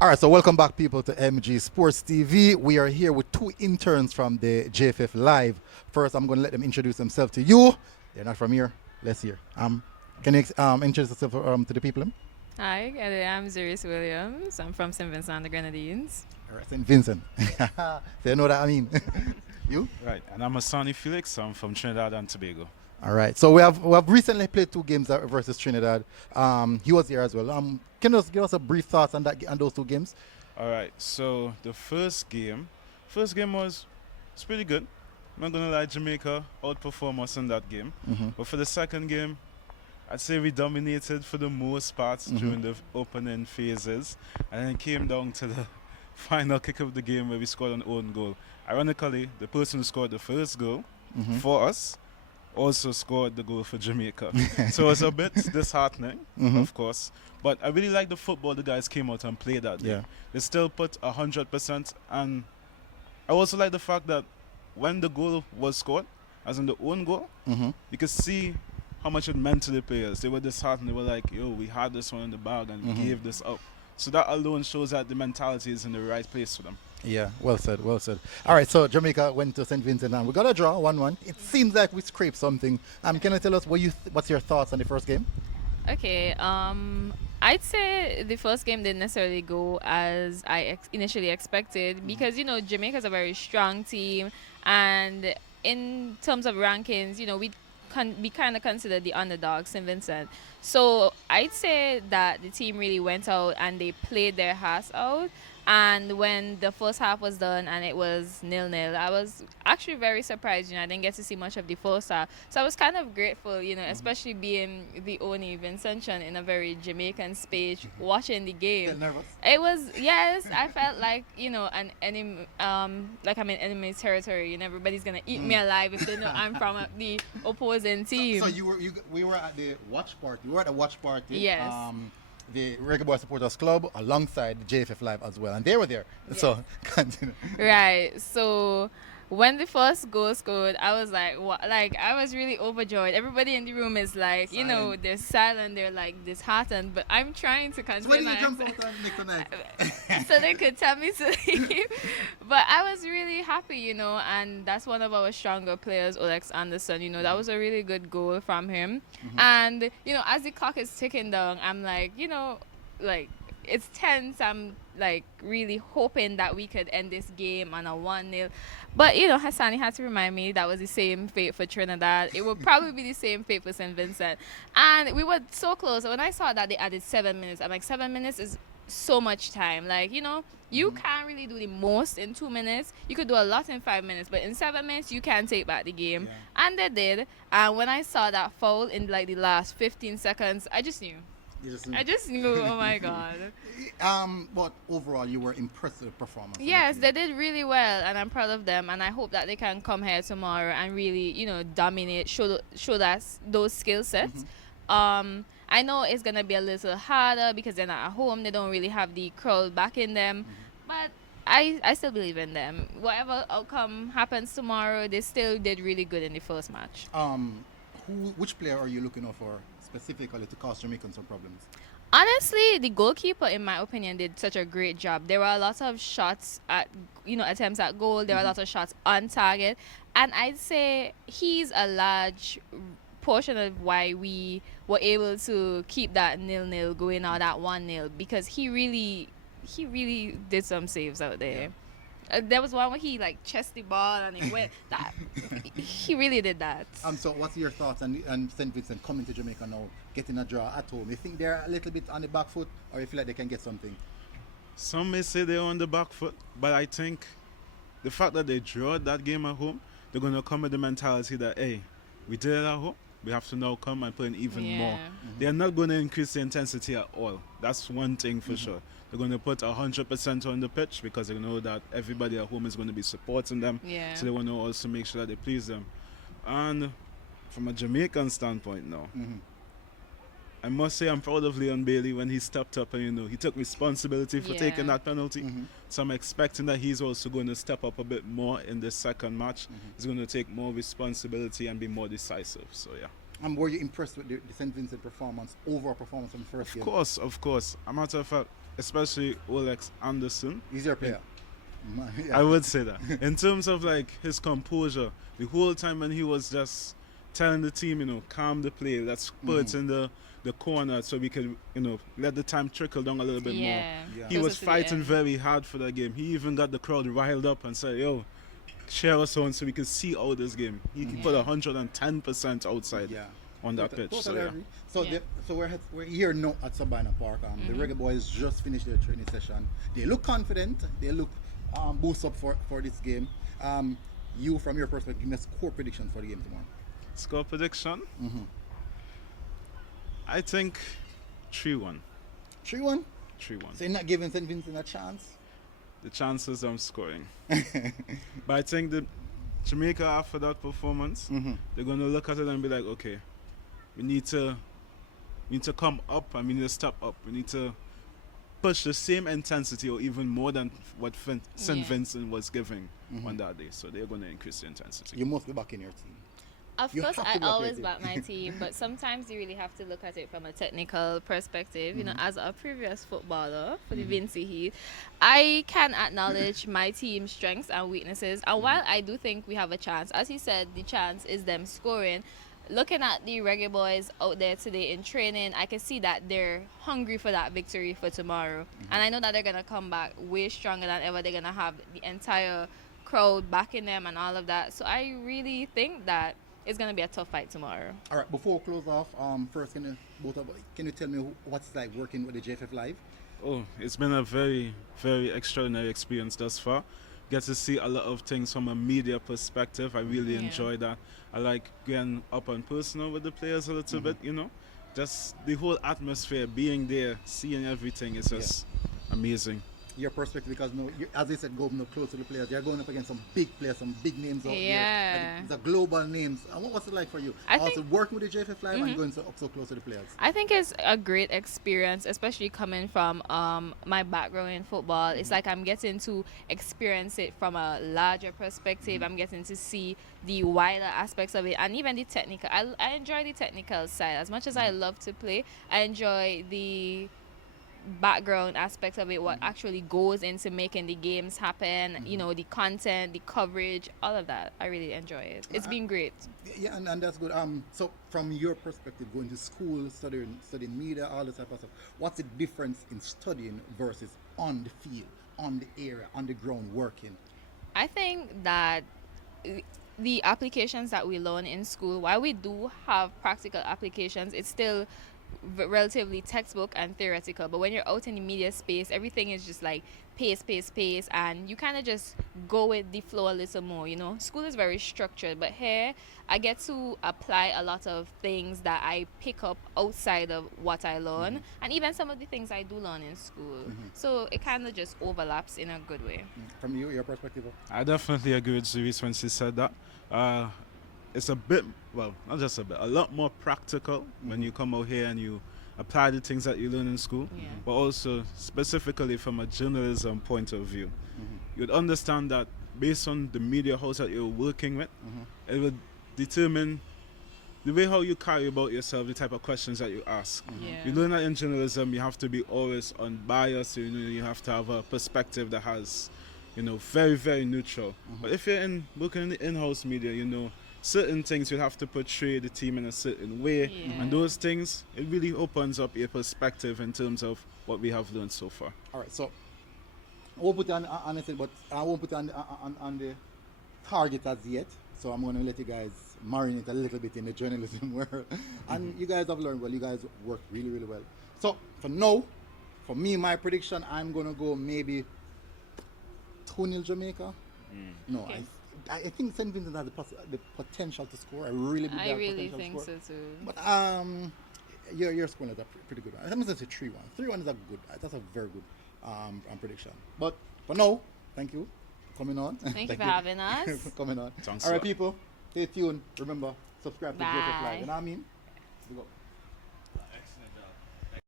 All right, so welcome back, people, to MG Sports TV. We are here with two interns from the JFF Live. First, I'm going to let them introduce themselves to you. They're not from here. Let's hear. Can you introduce yourself to the people? Hi, I'm Zeris Williams. I'm from St. Vincent The Grenadines. All right, St. Vincent. So you know what I mean. You? Right, and I'm Asani Felix. I'm from Trinidad and Tobago. All right. So we have recently played two games versus Trinidad. He was here as well. Can you just give us a brief thoughts on those two games? All right, so the first game was it's pretty good. I'm not gonna lie, Jamaica outperformed us in that game. But for the second game, I'd say we dominated for the most part during the opening phases, and then it came down to the final kick of the game where we scored an own goal. Ironically, the person who scored the first goal for us also scored the goal for Jamaica. So it was a bit disheartening, of course. But I really like the football the guys came out and played that day. Yeah. They still put 100%. And I also like the fact that when the goal was scored, as in the own goal, you could see how much it meant to the players. They were disheartened. They were like, yo, we had this one in the bag and we gave this up. So that alone shows that the mentality is in the right place for them. Yeah, well said, well said. All right, so Jamaica went to St. Vincent and we got a draw, 1-1. It seems like we scraped something. Can you tell us what's your thoughts on the first game? Okay, I'd say the first game didn't necessarily go as I initially expected because, Jamaica's a very strong team. And in terms of rankings, we kind of consider the underdog, St. Vincent. So I'd say that the team really went out and they played their hearts out. And when the first half was done and it was 0-0, I was actually very surprised. I didn't get to see much of the first half. So I was kind of grateful, especially being the only Vincent in a very Jamaican space watching the game. Feel nervous? It was, yes, I felt like, an enemy, like I'm in enemy territory and everybody's going to eat me alive if they know I'm from the opposing team. So we were at the watch party. We were at a watch party. Yes. The Reggae Boyz Supporters Club alongside the JFF Live as well. And they were there. Yes. So, continue. Right. So when the first goal scored, I was like, what? Like, I was really overjoyed. Everybody in the room is like, Silent. they're silent, they're like disheartened, but I'm trying to So when contain did you jump myself out and make tonight? so they could tell me to leave. But I was really happy, and that's one of our stronger players, Oalex Anderson. That was a really good goal from him. And, as the clock is ticking down, I'm like, like, it's tense. I'm like really hoping that we could end this game on a 1-0. But Hassani had to remind me that was the same fate for Trinidad. It would probably be the same fate for St. Vincent. And we were so close. When I saw that they added 7 minutes, I'm like, 7 minutes is so much time. Like, you can't really do the most in 2 minutes. You could do a lot in 5 minutes, but in 7 minutes you can take back the game. Yeah. And they did. And when I saw that foul in like the last 15 seconds, I just knew. I just knew, oh my God. But overall, you were impressed with the performance. Yes, they did really well, and I'm proud of them. And I hope that they can come here tomorrow and really, dominate, show us those skill sets. I know it's gonna be a little harder because they're not at home. They don't really have the crowd backing them, but I still believe in them. Whatever outcome happens tomorrow, they still did really good in the first match. Which player are you looking out for specifically to cause Jamaicans some problems? Honestly, the goalkeeper, in my opinion, did such a great job. There were a lot of shots at, attempts at goal. There were a lot of shots on target. And I'd say he's a large portion of why we were able to keep that 0-0 going out at 1-0 because he really did some saves out there. Yeah. There was one where he like chested the ball and it went. That he really did that. So what's your thoughts on St. Vincent coming to Jamaica now, getting a draw at home? You think they're a little bit on the back foot, or you feel like they can get something? Some may say they're on the back foot, but I think the fact that they drew that game at home, they're going to come with the mentality that, hey, we did it at home. We have to now come and put in even more. They are not going to increase the intensity at all. That's one thing for sure. They're going to put 100% on the pitch because they know that everybody at home is going to be supporting them. Yeah. So they want to also make sure that they please them. And from a Jamaican standpoint now, I must say I'm proud of Leon Bailey when he stepped up and he took responsibility for taking that penalty. So I'm expecting that he's also going to step up a bit more in this second match. He's going to take more responsibility and be more decisive. So yeah. And were you impressed with the St. Vincent performance, overall performance from the first game? Of course. A matter of fact, especially Oalex Anderson. He's your player. I would say that. In terms of like his composure, the whole time when he was just telling the team, calm the play, let's spurts in the corner so we could, let the time trickle down a little bit more. Yeah. Yeah. He Closer was to the fighting end. very hard for that game. He even got the crowd riled up and said, yo, share us on so we can see out this game. He put 110% outside on that pitch. So, Totally yeah. agree. So, Yeah. we're here now at Sabina Park. The Reggae Boyz just finished their training session. They look confident. They look boost up for this game. You, from your perspective, give me a score prediction for the game tomorrow. Score prediction? I think 3-1. 3-1. 3-1. So you're not giving St. Vincent a chance? The chances I'm scoring. But I think the Jamaica, after that performance, they're going to look at it and be like, okay, we need to come up and we need to step up. We need to push the same intensity or even more than what St. Yeah. Vincent was giving on that day. So they're going to increase the intensity. You must be back in your team. Of You course, have to I back your always team. back my team, but sometimes you really have to look at it from a technical perspective. You know, as a previous footballer for the Vincy Heat, I can acknowledge my team's strengths and weaknesses. And while I do think we have a chance, as he said, the chance is them scoring. Looking at the Reggae Boyz out there today in training, I can see that they're hungry for that victory for tomorrow. And I know that they're going to come back way stronger than ever. They're going to have the entire crowd backing them and all of that. So I really think that it's going to be a tough fight tomorrow. All right, before we close off, first, can you tell me what's it like working with the JFF Live? Oh, it's been a very, very extraordinary experience thus far. Get to see a lot of things from a media perspective. I really Yeah. enjoy that. I like getting up and personal with the players a little bit, Just the whole atmosphere, being there, seeing everything is just amazing. Your perspective, because as they said, go close to the players. You're going up against some big players, some big names out Yeah. there. Like, the global names. And what's it like for you? I Also think- working with the JFF Live and going up so close to the players. I think it's a great experience, especially coming from my background in football. It's like I'm getting to experience it from a larger perspective. I'm getting to see the wider aspects of it and even the technical. I enjoy the technical side. As much as I love to play, I enjoy the background aspect of it, what actually goes into making the games happen, the content, the coverage, all of that. I really enjoy it. It's been great. Yeah, and that's good. So from your perspective, going to school, studying media, all this type of stuff, what's the difference in studying versus on the field, on the area, on the ground working? I think that the applications that we learn in school, while we do have practical applications, it's still relatively textbook and theoretical. But when you're out in the media space, everything is just like pace, and you kind of just go with the flow a little more. School is very structured, but here I get to apply a lot of things that I pick up outside of what I learn, and even some of the things I do learn in school. So it kind of just overlaps in a good way. From your perspective? I definitely agree with Zuris when she said that. It's a bit, well, not just a bit, a lot more practical when you come out here and you apply the things that you learn in school, Yeah. but also specifically from a journalism point of view. You'd understand that based on the media house that you're working with, it would determine the way how you carry about yourself, the type of questions that you ask. Yeah. You learn that in journalism, you have to be always unbiased, you have to have a perspective that has, very, very neutral. But if you're working in the in-house media, certain things you have to portray the team in a certain way, Yeah. and those things, it really opens up your perspective in terms of what we have learned so far. All right, so I won't put it on it, but I won't put it on the target as yet. So I'm going to let you guys marinate a little bit in the journalism world. And you guys have learned well. You guys work really, really well. So for now, for me, my prediction, I'm going to go maybe 2-0 Jamaica. No, Okay. I think St. Vincent has the potential to score. I really believe I they have really potential think to score. so too. But your scoring is a pretty good one. I'm going to say 3-1. 3-1 is that's a very good prediction. But for now, thank you for coming on. Thank you for having us. for coming on. Thanks All a right, lot. people, stay tuned. Remember, subscribe to Bye. JFF Live. You know what I mean? We go.